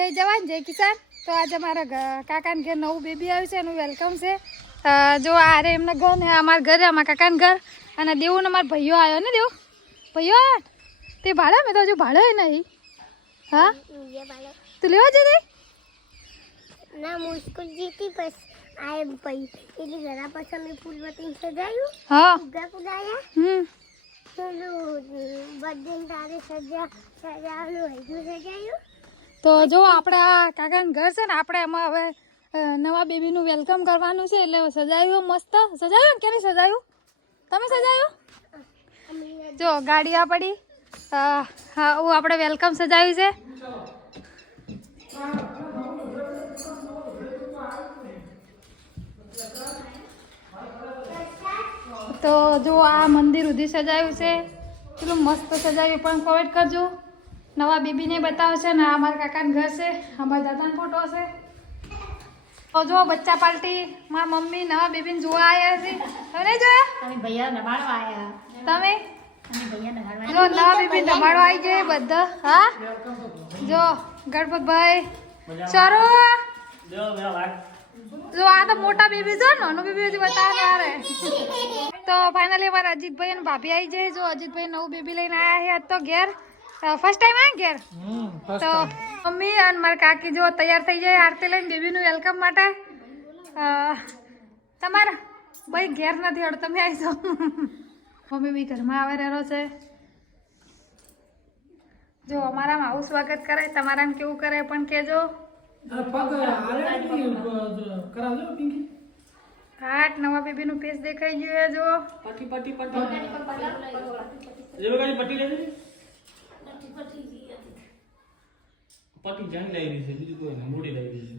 જય જવાન જય કિસાન. તો આજે અમારા કાકાને ઘેર નવું બેબી આવ્યું છે એનું વેલકમ છે. જો આ રે એમના ઘર ને અમારા ઘરે અમારા કાકાના ઘર. અને દેવુને અમારા ભાઈઓ આવ્યો ને દેવ? ભાઈઓ તે ભાડે? મેં તો હજુ ભાડે નહીં. હા? તું લેવા જઈ ના મુશ્કેલ જીતી બસ આય ભાઈ. એટલી ઘરા પાછા મેં ફૂલ બતીન સજાયું. હા. ઉગા પુગાયા હમ. પેલું બર્થડે તારે સજા સજાવાનું હજુ સજાયું. તો જો આપણે આ કાકાનું ઘર છે ને, આપણે એમાં હવે નવા બેબીનું વેલકમ કરવાનું છે, એટલે સજાયું મસ્ત. સજાયું ને? કેને સજાયું? તમે સજાયું? જો, ગાડી આ પડી. હા આપણે વેલકમ સજાવ્યું છે. તો જો આ મંદિર સુધી સજાયું છે. કેટલું મસ્ત સજાયું, પણ કોમેન્ટ કરજો. નવા બેબીને બતાવશે ને અમારા કાકાના ઘર છે. અમારા દાદાનો ફોટો છે. તો જો બચ્ચા પાર્ટી મારા મમ્મી નવા બેબીને જોવા આવ્યા છે. તમે જોયા? તમે? ભૈયા નવાડવા આવ્યા તમે જો નવા બેબી ધમાડો આવી ગયો બધા. હા? જો ગણપતભાઈ. ચારો જો આ તો મોટા બેબી છે નાનું બેબી હજી બતાવે મારે તો ફાઇનલી અમારા અજીતભાઈ અને ભાભી આવી જાય જો અજીતભાઈ નવું બેબી લઈને આવ્યા છે આજ તો ઘેર. ફર્સ્ટ ટાઈમ આ ઘેર? તો મમ્મી અને મારા કાકી જો તૈયાર થઈ જાય આરતી લઈને બેબીનું વેલકમ માટે. તમારા? ભાઈ ઘેર નથી હડ તમે આવી જાઓ. મમ્મી બી ઘરમાં આવે રહેલો છે. જો અમારામાં આવું સ્વાગત કરે તમારાને કેવું કરે પણ કહેજો. આઠ નવા બેબીનું ફેસ દેખાઈ ગયું જો પટી પટી પટી પટી લેવી પટ્ટી જાણી લાવી છે બીજું કોઈ મોડી લાવી છે.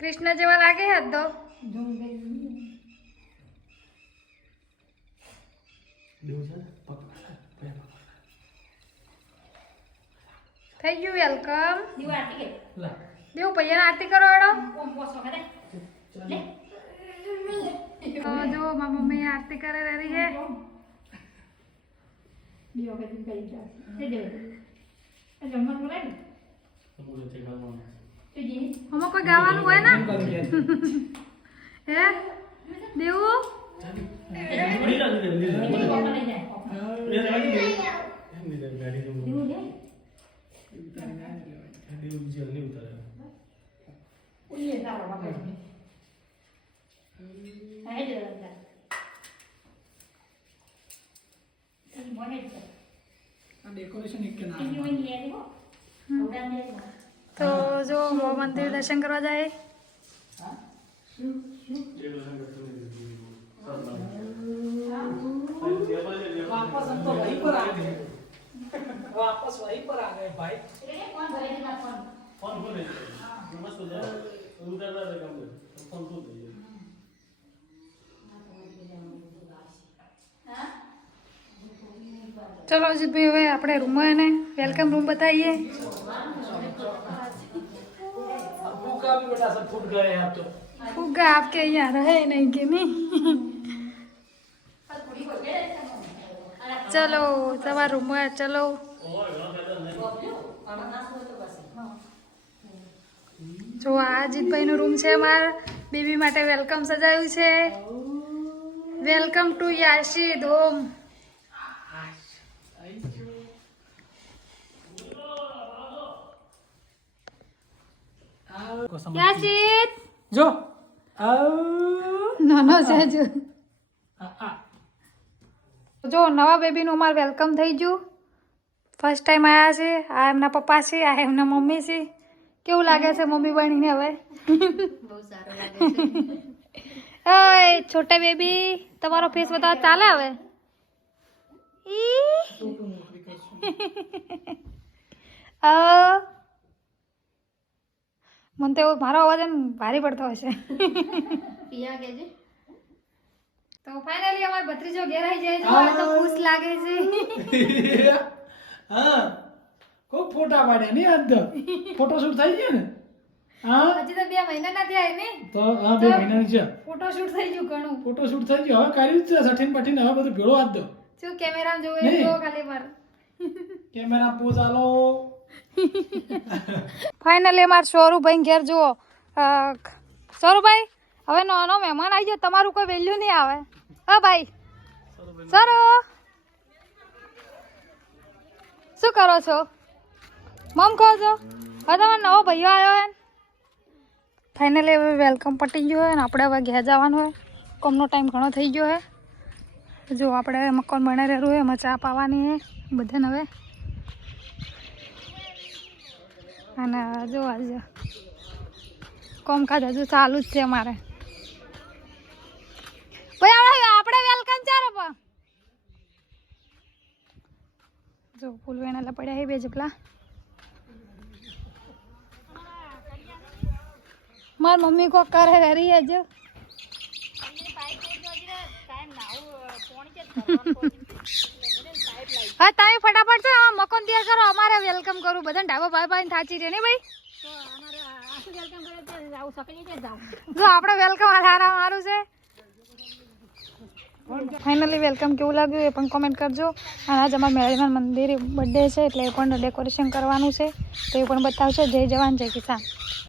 કૃષ્ણ જેવા લાગે હાથ તો થઈ ગયું વેલકમ દેવ પૈયાને આરતી કરો એડો કોમ પોસો કરે લે તો જો મારા મમ્મી આરતી કરે રહી છે દીવા કે તું કરી જા તે દે એ જમવાનું બોલાય ને મોટો છે ગામમાં તે જી આમાં કોઈ ગાવાનું હોય ને હે દેવું લીલા તો જો મંદિર દર્શન કરવા જાય વાપસ हम तो वहीं पर आ गए वापस वहीं पर आ गए भाई ચલો અજીતભાઈ, હવે આપણે રૂમમાં એને વેલકમ રૂમ બતાવીએ. ફુગ્ગા આપકે અહીંયા રહે નહીં કે નહીં? ચલો, તમારા રૂમમાં ચલો. જો આ અજીતભાઈ નો રૂમ છે માર બેબી માટે વેલકમ સજાયું છે. વેલકમ ટુ યાશી ધોમ થેન્ક યુ જો નાનો છે જો જો નવા બેબીનું અમાર વેલકમ થઈ ગયું. ફર્સ્ટ ટાઈમ આવ્યા છે. આ એમના પપ્પા છે આ એમના મમ્મી છે. કેવું લાગે છે મમ્મી બનીને હવે? બહુ છોટા બેબી તમારો ફેસ બતાવો ચાલે હવે? મને તો મારો અવાજ એમ ભારે પડતો હશે. પિયા કે તો ફાઇનલી અમાર ભત્રીજો ઘેરાઈ જાય છે. આ તો ખુશ લાગે છે. હા. ખૂબ ફોટા પાડે ને અંદર તો ફોટો થઈ ગયો ને? હા? હજી તો બે મહિના ના થયા ને તો હા બે મહિના છે ફોટો શૂટ થઈ ગયું ઘણું. ફોટો શૂટ થઈ ગયું. હવે કર્યું જ છે સઠીન પઠીન હવે બધું ભેળો આજ દો શું કેમેરા જોવે. જો ખાલી માર? કેમેરા પોઝ આલો. ફાઇનલી અમાર સોરુભાઈ ઘેર જુઓ. અ, સોરુભાઈ હવે નાનો મહેમાન આવી ગયો. તમારું કોઈ વેલ્યુ નહીં આવે. અ ભાઈ. સરો. શું કરો છો? મમ કહો છો? હવે તમારો નવો ભાઈઓ આવ્યો હે ફાઇનલી હવે વેલકમ પટી ગયો હોય ને. આપણે હવે ઘેર જવાનું હોય. કોમનો ટાઈમ ઘણો થઈ ગયો હે જો આપણે મકાન બનાવી રહ્યું હોય, એમાં ચા પાવાની બધાને હવે. અને જો આજે કોમકાજ હજુ ચાલુ જ છે અમારે. ભાઈ આપણે વેલકમ ચારે પણ જો, ફૂલ વેણાલા પડ્યા છે, બે જપલા મારી મમ્મી કોક કરે રહી હજુ. હા તમે ફટાફટ છે આ મકાન તૈયાર કરો. અમારે વેલકમ કરું બધાને ઢાબા ભાઈ ભાઈ થાચી રે ને ભાઈ? જો આપણે વેલકમ હારા મારું છે. ફાઇનલી વેલકમ કેવું લાગ્યું એ પણ કોમેન્ટ કરજો. અને આજ અમારા મેળીમાં મંદિર બર્થડે છે એટલે એ પણ ડેકોરેશન કરવાનું છે. તો એ પણ બતાવશે. જય જવાન જય કિસાન.